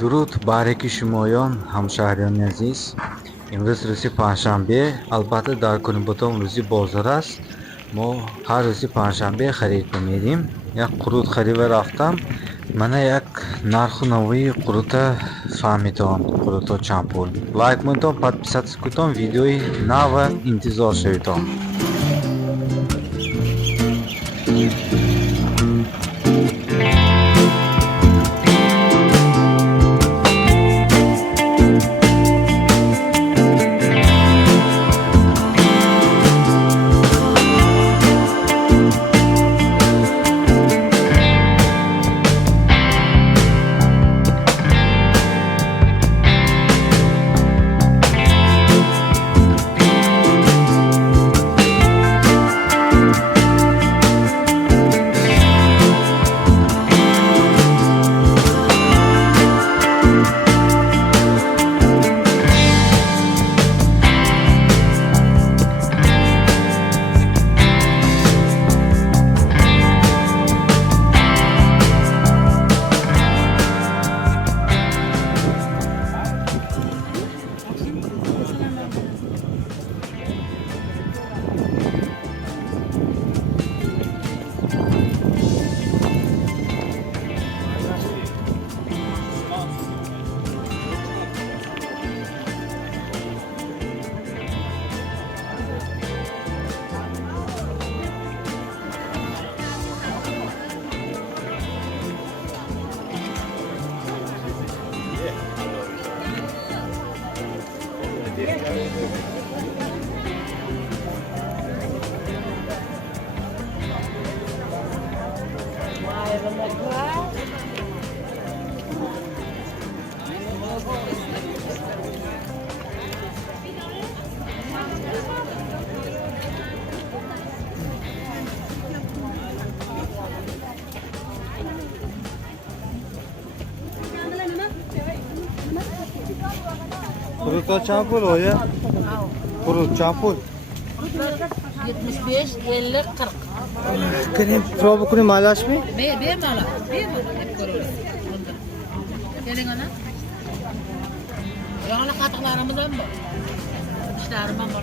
درود bareki shumoyon hamshahriyoni aziz. Imroz ruzi panshanbe, albatta dar kuni buton ruzi bozor است. ما هر روزی پنجشنبه خرید میریم. یک قروت خریده رفتم. من یک نرخ نوی قروت فهمیدم. قروت چند پول. لایک میتونم، подписаться کنم، ویدیوی نو انتظار شویدم. Kurut çampul o ya. Kurut çampul. 75, 50, 40. Krem probu kuni malaş mı? Be mala. Be mala. Hep koruyoruz. Gelin ana. Yağlı katıklarımız var mı? İşte arımdan başka.